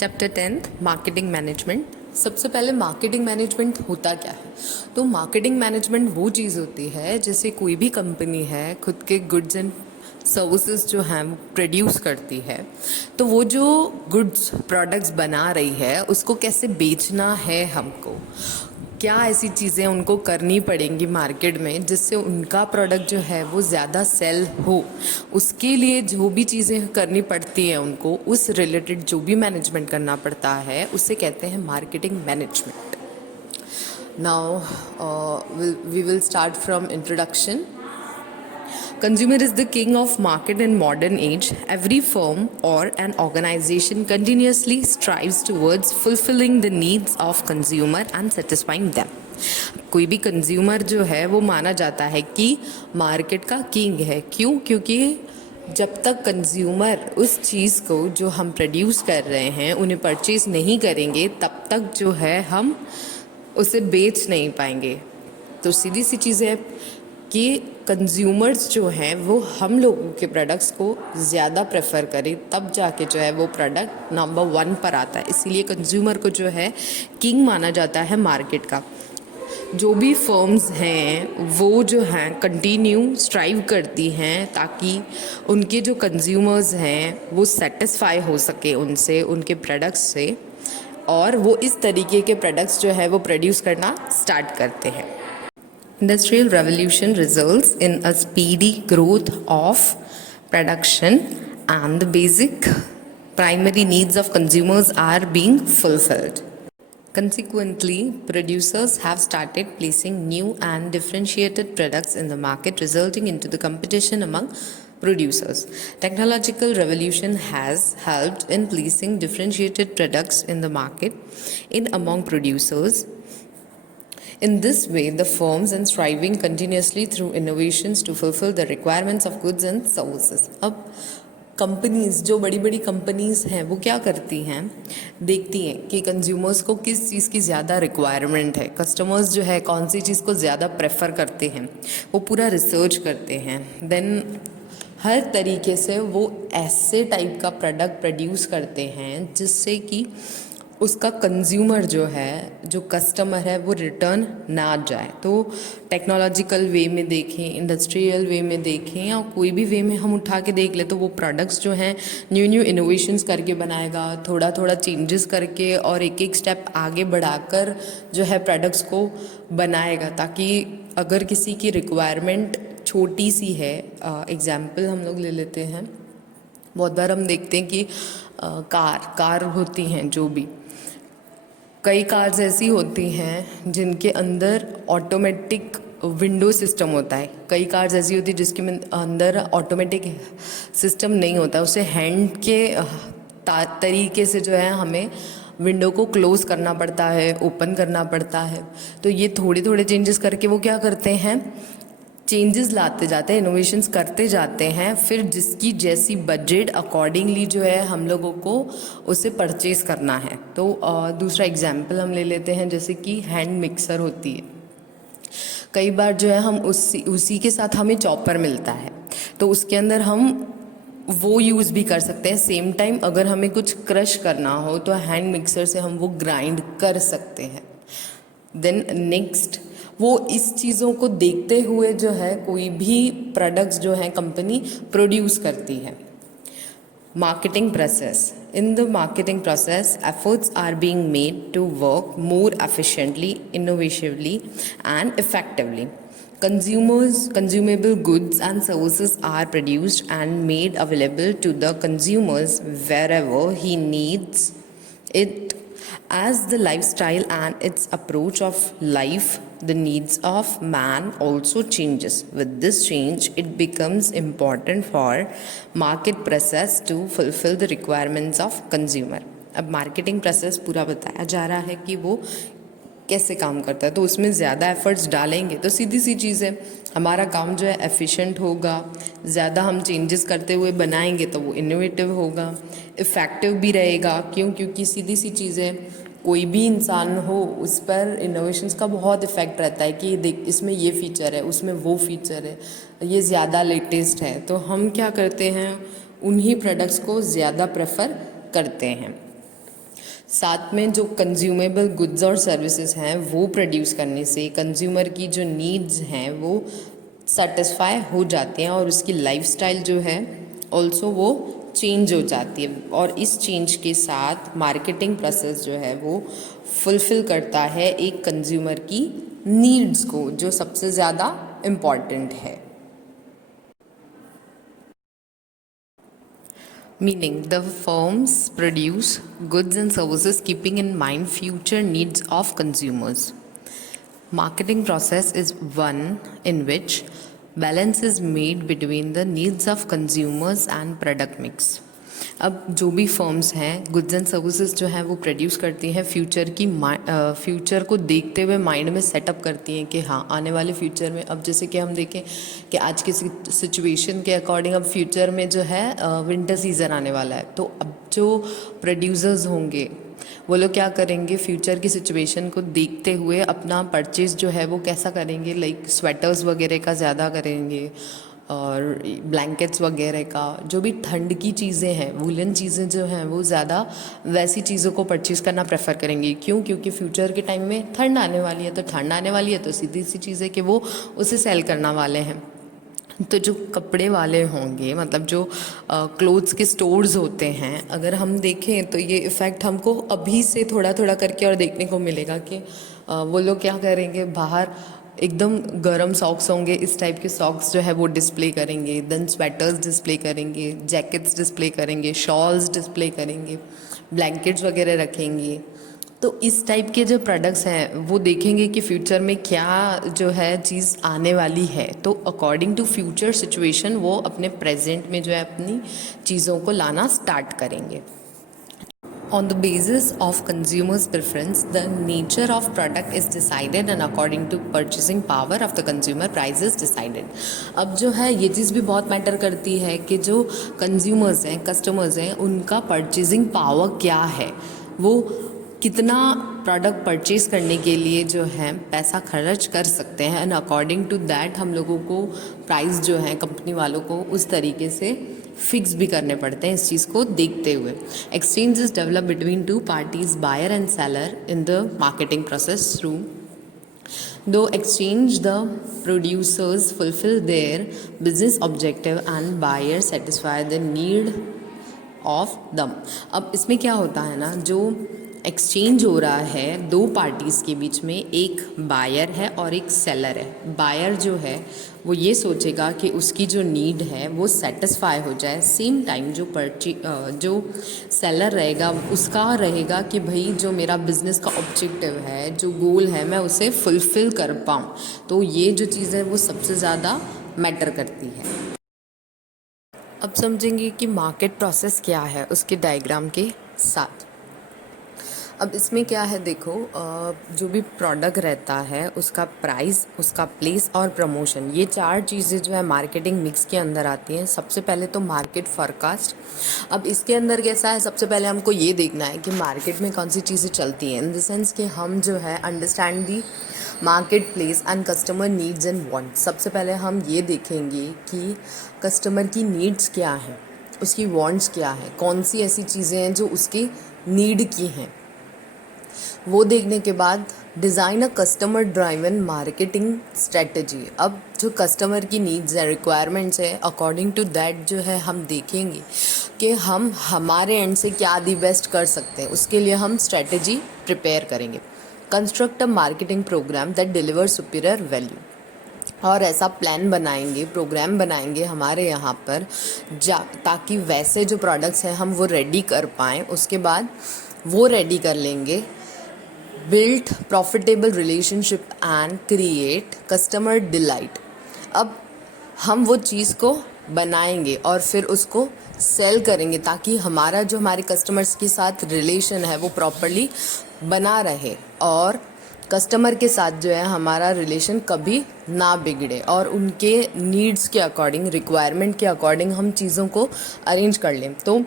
Chapter 10 marketing management. सबसे पहले marketing management होता क्या है? तो मार्केटिंग मैनेजमेंट वो चीज़ होती है जैसे कोई भी कंपनी है खुद के गुड्स एंड सर्विसेज जो हैं वो प्रोड्यूस करती है, तो वो जो गुड्स प्रोडक्ट्स बना रही है उसको कैसे बेचना है हमको, क्या ऐसी चीज़ें उनको करनी पड़ेंगी मार्केट में जिससे उनका प्रोडक्ट जो है वो ज़्यादा सेल हो, उसके लिए जो भी चीज़ें करनी पड़ती हैं उनको उस रिलेटेड जो भी मैनेजमेंट करना पड़ता है उसे कहते हैं marketing management. Now we will start from introduction. Consumer is the king of market in modern age. Every firm or an organization continuously strives towards fulfilling the needs of consumer and satisfying them. कोई भी consumer जो है वो माना जाता है कि market का किंग है। क्यों? क्योंकि जब तक कंज्यूमर उस चीज़ को जो हम प्रोड्यूस कर रहे हैं उन्हें परचेज़ नहीं करेंगे तब तक जो है हम उसे बेच नहीं पाएंगे। तो सीधी सी चीज़ है कि कंज्यूमर्स जो हैं वो हम लोगों के प्रोडक्ट्स को ज़्यादा प्रेफर करें, तब जाके जो है वो प्रोडक्ट नंबर 1 पर आता है। इसीलिए कंज्यूमर को जो है किंग माना जाता है मार्केट का। जो भी फर्म्स हैं वो जो हैं कंटिन्यू स्ट्राइव करती हैं ताकि उनके जो कंज्यूमर्स हैं वो सेटिस्फाई हो सके उनसे, उनके प्रोडक्ट्स से, और वो इस तरीके के प्रोडक्ट्स जो है वो प्रोड्यूस करना स्टार्ट करते हैं। Industrial revolution results in a speedy growth of production and the basic primary needs of consumers are being fulfilled. Consequently, producers have started placing new and differentiated products in the market, resulting into the competition among producers. Technological revolution has helped in placing differentiated products in the market in among producers. In this way, the firms are striving continuously through innovations to fulfill the requirements of goods and services. अब companies, जो बड़ी बड़ी companies हैं वो क्या करती हैं, देखती हैं कि कंज्यूमर्स को किस चीज़ की ज़्यादा रिक्वायरमेंट है, कस्टमर्स जो है कौन सी चीज़ को ज़्यादा प्रेफर करते हैं, वो पूरा रिसर्च करते हैं। देन हर तरीके से वो ऐसे टाइप का प्रोडक्ट प्रोड्यूस करते हैं जिससे कि उसका कंज्यूमर जो है, जो कस्टमर है, वो रिटर्न ना जाए। तो टेक्नोलॉजिकल वे में देखें, इंडस्ट्रियल वे में देखें, या कोई भी वे में हम उठा के देख ले तो वो प्रोडक्ट्स जो हैं न्यू न्यू इनोवेशंस करके बनाएगा, थोड़ा थोड़ा चेंजेस करके और एक एक स्टेप आगे बढ़ाकर जो है प्रोडक्ट्स को बनाएगा, ताकि अगर किसी की रिक्वायरमेंट छोटी सी है, एग्जाम्पल हम लोग ले लेते हैं, बहुत बार हम देखते हैं कि कार होती हैं, जो भी कई कार्स ऐसी होती हैं जिनके अंदर ऑटोमेटिक विंडो सिस्टम होता है, कई कार्स ऐसी होती है जिसके अंदर ऑटोमेटिक सिस्टम नहीं होता, उसे हैंड के तरीके से जो है हमें विंडो को क्लोज़ करना पड़ता है, ओपन करना पड़ता है। तो ये थोड़े थोड़े चेंजेस करके वो क्या करते हैं, चेंजेस लाते जाते हैं, इनोवेशंस करते जाते हैं, फिर जिसकी जैसी बजट अकॉर्डिंगली जो है हम लोगों को उसे परचेज़ करना है। तो दूसरा एग्जाम्पल हम ले लेते हैं, जैसे कि हैंड मिक्सर होती है, कई बार जो है हम उसी के साथ हमें चॉपर मिलता है, तो उसके अंदर हम वो यूज़ भी कर सकते हैं। सेम टाइम अगर हमें कुछ क्रश करना हो तो हैंड मिक्सर से हम वो ग्राइंड कर सकते हैं। देन नेक्स्ट, वो इस चीज़ों को देखते हुए जो है कोई भी प्रोडक्ट्स जो है कंपनी प्रोड्यूस करती है। Marketing process, in the marketing process efforts are being made to work more efficiently, innovatively and effectively. Consumable goods and services are produced and made available to the consumers wherever he needs it. As the lifestyle and its approach of life, the needs of man also changes. With this change, it becomes important for market process to fulfill the requirements of consumer. अब marketing process पूरा बताया जा रहा है कि वो कैसे काम करता है, तो उसमें ज़्यादा एफर्ट्स डालेंगे तो सीधी सी चीज़ है हमारा काम जो है एफिशिएंट होगा, ज़्यादा हम चेंजेस करते हुए बनाएंगे तो वो इनोवेटिव होगा, इफ़ेक्टिव भी रहेगा। क्यों? क्योंकि सीधी सी चीज़ है, कोई भी इंसान हो उस पर इनोवेशंस का बहुत इफ़ेक्ट रहता है कि देख इसमें ये फ़ीचर है, उसमें वो फ़ीचर है, ये ज़्यादा लेटेस्ट है, तो हम क्या करते हैं, उन्हीं प्रोडक्ट्स को ज़्यादा प्रेफर करते हैं। साथ में जो कंज्यूमेबल गुड्स और सर्विसेज हैं वो प्रोड्यूस करने से कंज्यूमर की जो नीड्स हैं वो सेटिस्फाई हो जाती हैं और उसकी लाइफस्टाइल जो है ऑल्सो वो चेंज हो जाती है, और इस चेंज के साथ मार्केटिंग प्रोसेस जो है वो फुलफ़िल करता है एक कंज्यूमर की नीड्स को, जो सबसे ज़्यादा इम्पॉर्टेंट है। Meaning, the firms produce goods and services keeping in mind future needs of consumers. Marketing process is one in which balance is made between the needs of consumers and product mix. अब जो भी firms हैं goods and services जो हैं वो produce करती हैं future को देखते हुए माइंड में सेटअप करती हैं कि हाँ आने वाले फ्यूचर में, अब जैसे कि हम देखें कि आज की सिचुएशन के अकॉर्डिंग अब फ्यूचर में जो है विंटर सीज़न आने वाला है, तो अब जो प्रोड्यूसर्स होंगे वो लोग क्या करेंगे, फ्यूचर की सिचुएशन को देखते हुए अपना परचेज जो है वो कैसा करेंगे, लाइक स्वेटर्स वगैरह का ज़्यादा करेंगे और ब्लैंकेट्स वगैरह का, जो भी ठंड की चीज़ें हैं वूलन चीज़ें जो हैं वो ज़्यादा वैसी चीज़ों को परचेज़ करना प्रेफर करेंगे। क्यों? क्योंकि फ्यूचर के टाइम में ठंड आने वाली है, तो ठंड आने वाली है तो सीधी सी चीज़ है कि वो उसे सेल करना वाले हैं। तो जो कपड़े वाले होंगे, मतलब जो क्लोथ्स के स्टोर्स होते हैं, अगर हम देखें तो ये इफ़ेक्ट हमको अभी से थोड़ा थोड़ा करके और देखने को मिलेगा कि वो लोग क्या करेंगे, बाहर एकदम गर्म सॉक्स होंगे, इस टाइप के सॉक्स जो है वो डिस्प्ले करेंगे, देन स्वेटर्स डिस्प्ले करेंगे, जैकेट्स डिस्प्ले करेंगे, शॉल्स डिस्प्ले करेंगे, ब्लैंकेट्स वगैरह रखेंगे। तो इस टाइप के जो प्रोडक्ट्स हैं वो देखेंगे कि फ्यूचर में क्या जो है चीज़ आने वाली है, तो अकॉर्डिंग टू फ्यूचर सिचुएशन वो अपने प्रेजेंट में जो है अपनी चीज़ों को लाना स्टार्ट करेंगे। On the basis of consumers' preference, the nature of product is decided and according to purchasing power of the consumer, price is decided. अब जो है ये चीज़ भी बहुत मैटर करती है कि जो कंज्यूमर्स हैं, कस्टमर्स हैं, उनका परचेजिंग पावर क्या है, वो कितना प्रोडक्ट परचेज़ करने के लिए जो है पैसा खर्च कर सकते हैं, एंड अकॉर्डिंग टू दैट हम लोगों को प्राइस जो है कंपनी वालों को उस तरीके से फिक्स भी करने पड़ते हैं इस चीज़ को देखते हुए। Exchange is develop between two parties, buyer and seller, in the marketing process through दो exchange the producers fulfill their business objective and buyer satisfy the need of them। अब इसमें क्या होता है ना, जो एक्सचेंज हो रहा है दो पार्टीज़ के बीच में, एक बायर है और एक सेलर है। बायर जो है वो ये सोचेगा कि उसकी जो नीड है वो सेटिस्फाई हो जाए, सेम टाइम जो सेलर रहेगा उसका रहेगा कि भाई जो मेरा बिज़नेस का ऑब्जेक्टिव है, जो गोल है, मैं उसे फुलफ़िल कर पाऊँ। तो ये जो चीज़ है वो सबसे ज़्यादा मैटर करती है। अब समझेंगे कि मार्केट प्रोसेस क्या है उसके डायग्राम के साथ। अब इसमें क्या है, देखो जो भी प्रोडक्ट रहता है उसका प्राइस, उसका प्लेस और प्रमोशन, ये चार चीज़ें जो है मार्केटिंग मिक्स के अंदर आती हैं। सबसे पहले तो मार्केट फोरकास्ट। अब इसके अंदर कैसा है, सबसे पहले हमको ये देखना है कि मार्केट में कौन सी चीज़ें चलती हैं, इन द सेंस कि हम जो है understand the market place and customer needs and want. सबसे पहले हम ये देखेंगे कि कस्टमर की नीड्स क्या हैं, उसकी वांट्स क्या हैं, कौन सी ऐसी चीज़ें हैं जो उसकी नीड की हैं। वो देखने के बाद design a customer driven marketing strategy. अब जो कस्टमर की नीड्स है, रिक्वायरमेंट्स है, अकॉर्डिंग टू दैट जो है हम देखेंगे कि हम हमारे एंड से क्या दी बेस्ट कर सकते हैं, उसके लिए हम स्ट्रेटजी प्रिपेयर करेंगे। Construct a marketing programme that deliver superior value. और ऐसा प्लान बनाएंगे, प्रोग्राम बनाएंगे हमारे यहाँ पर ताकि वैसे जो प्रोडक्ट्स हैं हम वो रेडी कर पाएँ। उसके बाद वो रेडी कर लेंगे, build profitable relationship and create customer delight. अब हम वो चीज़ को बनाएंगे और फिर उसको सेल करेंगे ताकि हमारा जो हमारे कस्टमर्स के साथ रिलेशन है वो प्रॉपरली बना रहे और कस्टमर के साथ जो है हमारा रिलेशन कभी ना बिगड़े, और उनके नीड्स के अकॉर्डिंग, रिक्वायरमेंट के अकॉर्डिंग हम चीज़ों को अरेंज कर लें। तो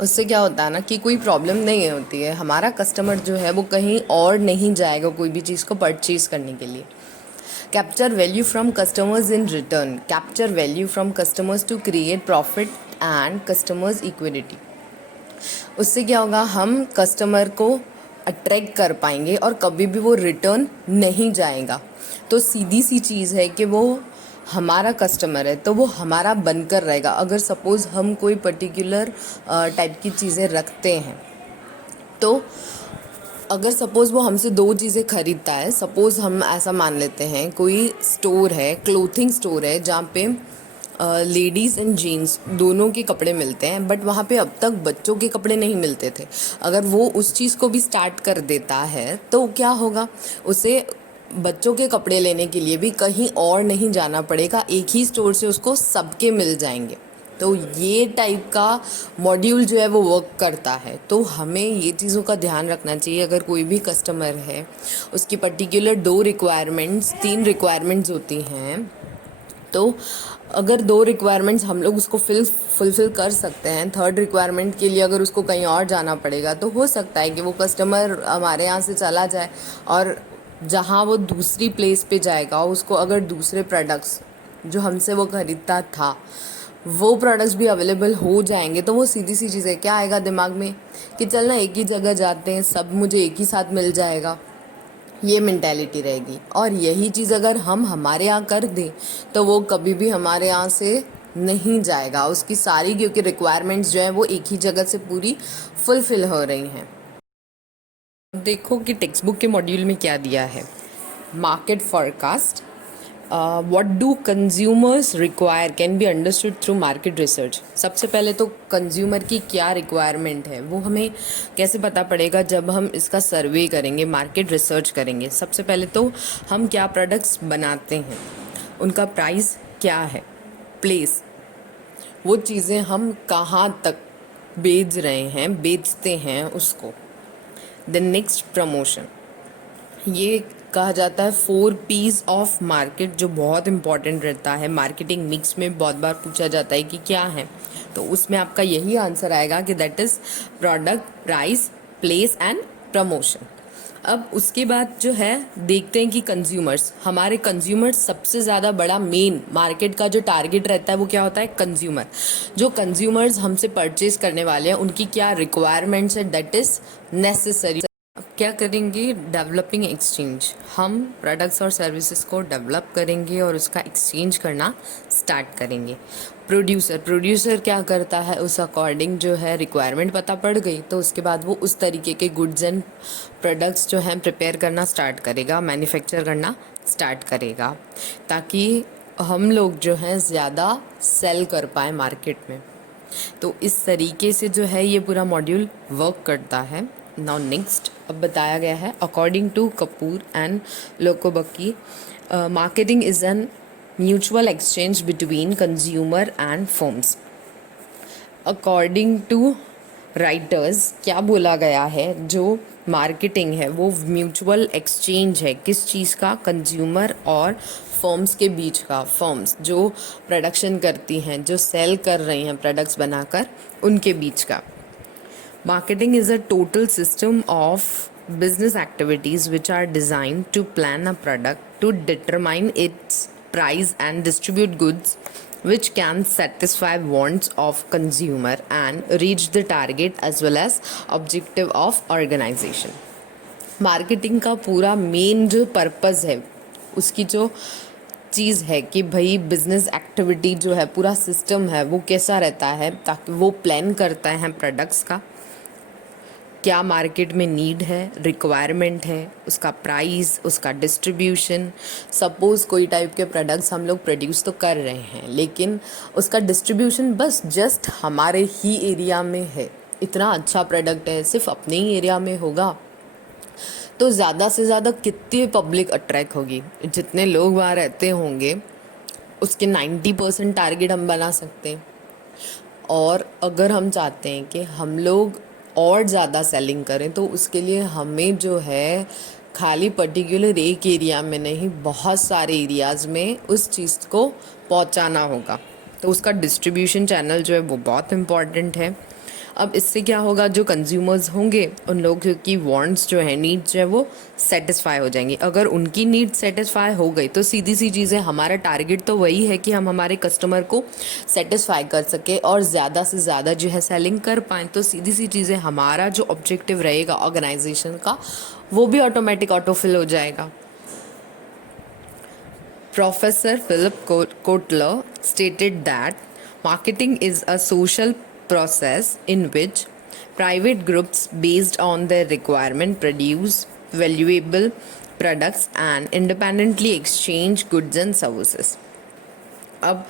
उससे क्या होता है ना कि कोई प्रॉब्लम नहीं होती है, हमारा कस्टमर जो है वो कहीं और नहीं जाएगा कोई भी चीज़ को परचेज़ करने के लिए। Capture value from customers in return. Capture value from customers to create profit and customers equity. उससे क्या होगा, हम कस्टमर को अट्रैक्ट कर पाएंगे और कभी भी वो रिटर्न नहीं जाएगा। तो सीधी सी चीज़ है कि वो हमारा कस्टमर है तो वो हमारा बनकर रहेगा। अगर सपोज़ हम कोई पर्टिकुलर टाइप की चीज़ें रखते हैं, तो अगर सपोज़ वो हमसे दो चीज़ें खरीदता है, सपोज़ हम ऐसा मान लेते हैं कोई स्टोर है, क्लोथिंग स्टोर है, जहाँ पे लेडीज़ एंड जेंट्स दोनों के कपड़े मिलते हैं, बट वहाँ पे अब तक बच्चों के कपड़े नहीं मिलते थे। अगर वो उस चीज़ को भी स्टार्ट कर देता है तो क्या होगा, उसे बच्चों के कपड़े लेने के लिए भी कहीं और नहीं जाना पड़ेगा, एक ही स्टोर से उसको सबके मिल जाएंगे। तो ये टाइप का मॉड्यूल जो है वो वर्क करता है। तो हमें ये चीज़ों का ध्यान रखना चाहिए। अगर कोई भी कस्टमर है, उसकी पर्टिकुलर 2 रिक्वायरमेंट्स 3 रिक्वायरमेंट्स होती हैं, तो अगर 2 रिक्वायरमेंट्स हम लोग उसको फुलफ़िल कर सकते हैं, थर्ड रिक्वायरमेंट के लिए अगर उसको कहीं और जाना पड़ेगा तो हो सकता है कि वो कस्टमर हमारे यहाँ से चला जाए, और जहाँ वो दूसरी प्लेस पे जाएगा उसको अगर दूसरे प्रोडक्ट्स जो हमसे वो ख़रीदता था वो प्रोडक्ट्स भी अवेलेबल हो जाएंगे, तो वो सीधी सी चीज़ है, क्या आएगा दिमाग में कि चल ना एक ही जगह जाते हैं, सब मुझे एक ही साथ मिल जाएगा, ये मेंटेलिटी रहेगी। और यही चीज़ अगर हम हमारे यहाँ कर दें तो वो कभी भी हमारे यहाँ से नहीं जाएगा, उसकी सारी क्योंकि रिक्वायरमेंट्स जो हैं वो एक ही जगह से पूरी फुलफ़िल हो रही हैं। देखो कि टेक्स्ट बुक के मॉड्यूल में क्या दिया है, market forecast, what do consumers require can be understood through market research. सबसे पहले तो कंज्यूमर की क्या रिक्वायरमेंट है वो हमें कैसे पता पड़ेगा, जब हम इसका सर्वे करेंगे, मार्केट रिसर्च करेंगे। सबसे पहले तो हम क्या प्रोडक्ट्स बनाते हैं, उनका प्राइस क्या है, प्लेस, वो चीज़ें हम कहाँ तक बेच रहे हैं, बेचते हैं उसको। Then next, promotion. ये कहा जाता है 4 P's ऑफ मार्केट, जो बहुत इंपॉर्टेंट रहता है। मार्केटिंग मिक्स में बहुत बार पूछा जाता है कि क्या है, तो उसमें आपका यही आंसर आएगा कि that is product, price, place and promotion. अब उसके बाद जो है देखते हैं कि कंज्यूमर्स, हमारे कंज्यूमर्स सबसे ज़्यादा बड़ा मेन मार्केट का जो टारगेट रहता है वो क्या होता है, कंज्यूमर। जो कंज्यूमर्स हमसे परचेज करने वाले हैं उनकी क्या रिक्वायरमेंट्स है, दैट इज़ नेसेसरी। क्या करेंगे, डेवलपिंग एक्सचेंज। हम प्रोडक्ट्स और सर्विसेज को डेवलप करेंगे और उसका एक्सचेंज करना स्टार्ट करेंगे। प्रोड्यूसर क्या करता है, उस अकॉर्डिंग जो है रिक्वायरमेंट पता पड़ गई तो उसके बाद वो उस तरीके के गुड्स एंड प्रोडक्ट्स जो हैं प्रिपेयर करना स्टार्ट करेगा, मैन्युफैक्चर करना स्टार्ट करेगा, ताकि हम लोग जो हैं ज़्यादा सेल कर पाए मार्केट में। तो इस तरीके से जो है ये पूरा मॉड्यूल वर्क करता है। नाउ नेक्स्ट, अब बताया गया है अकॉर्डिंग टू कपूर एंड लोकोबकी, marketing is an mutual exchange between consumer and firms. According to writers क्या बोला गया है, जो मार्केटिंग है वो म्यूचुअल एक्सचेंज है, किस चीज़ का, कंज्यूमर और फर्म्स के बीच का। फर्म्स जो प्रोडक्शन करती हैं, जो सेल कर रही हैं प्रोडक्ट्स बनाकर, उनके बीच का। Marketing is a total system of business activities which are designed to plan a product, to determine its price and distribute goods which can satisfy wants of consumer and reach the target as well as objective of organization. Marketing का पूरा main जो purpose है, उसकी जो चीज़ है कि भाई business activity जो है, पूरा सिस्टम है वो कैसा रहता है, ताकि वो प्लान करता है प्रोडक्ट्स का, क्या मार्केट में नीड है, रिक्वायरमेंट है, उसका प्राइस, उसका डिस्ट्रीब्यूशन। सपोज़ कोई टाइप के प्रोडक्ट्स हम लोग प्रोड्यूस तो कर रहे हैं लेकिन उसका डिस्ट्रीब्यूशन बस जस्ट हमारे ही एरिया में है, इतना अच्छा प्रोडक्ट है, सिर्फ अपने ही एरिया में होगा, तो ज़्यादा से ज़्यादा कितनी पब्लिक अट्रैक्ट होगी, जितने लोग वहाँ रहते होंगे उसके 90% टारगेट हम बना सकते हैं। और अगर हम चाहते हैं कि हम लोग और ज़्यादा सेलिंग करें तो उसके लिए हमें जो है खाली पर्टिकुलर एक एरिया में नहीं, बहुत सारे एरियाज़ में उस चीज़ को पहुंचाना होगा। तो उसका डिस्ट्रीब्यूशन चैनल जो है वो बहुत इम्पॉर्टेंट है। अब इससे क्या होगा, जो कंज्यूमर्स होंगे उन लोगों की वांट्स जो है, नीड्स जो है वो सेटिस्फाई हो जाएंगी। अगर उनकी नीड्स सेटिस्फाई हो गई तो सीधी सी चीज़ है, हमारा टारगेट तो वही है कि हम हमारे कस्टमर को सेटिस्फाई कर सके और ज़्यादा से ज़्यादा जो है सेलिंग कर पाएँ। तो सीधी सी चीज़ें, हमारा जो ऑब्जेक्टिव रहेगा ऑर्गेनाइजेशन का वो भी ऑटोमेटिक ऑटोफिल हो जाएगा। Professor Philip Kotler stated that marketing is a social process in which private groups, based on their requirement, produce valuable products and independently exchange goods and services. अब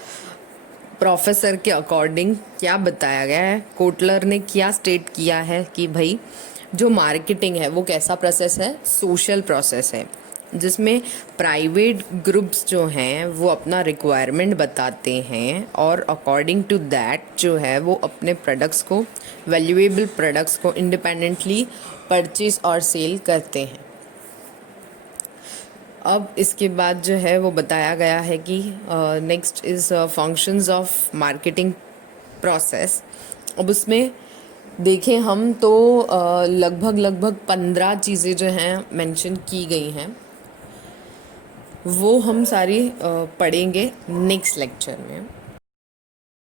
professor के according क्या बताया गया है, Kotler ने क्या स्टेट किया है कि भाई जो मार्केटिंग है वो कैसा प्रोसेस है, सोशल प्रोसेस है, जिसमें प्राइवेट ग्रुप्स जो हैं वो अपना रिक्वायरमेंट बताते हैं और अकॉर्डिंग टू दैट जो है वो अपने प्रोडक्ट्स को, वैल्यूएबल प्रोडक्ट्स को इंडिपेंडेंटली परचेज और सेल करते हैं। अब इसके बाद जो है वो बताया गया है कि next is functions of marketing process. अब उसमें देखें हम तो लगभग 15 चीज़ें जो हैं मेंशन की गई हैं, वो हम सारी पढ़ेंगे नेक्स्ट लेक्चर में।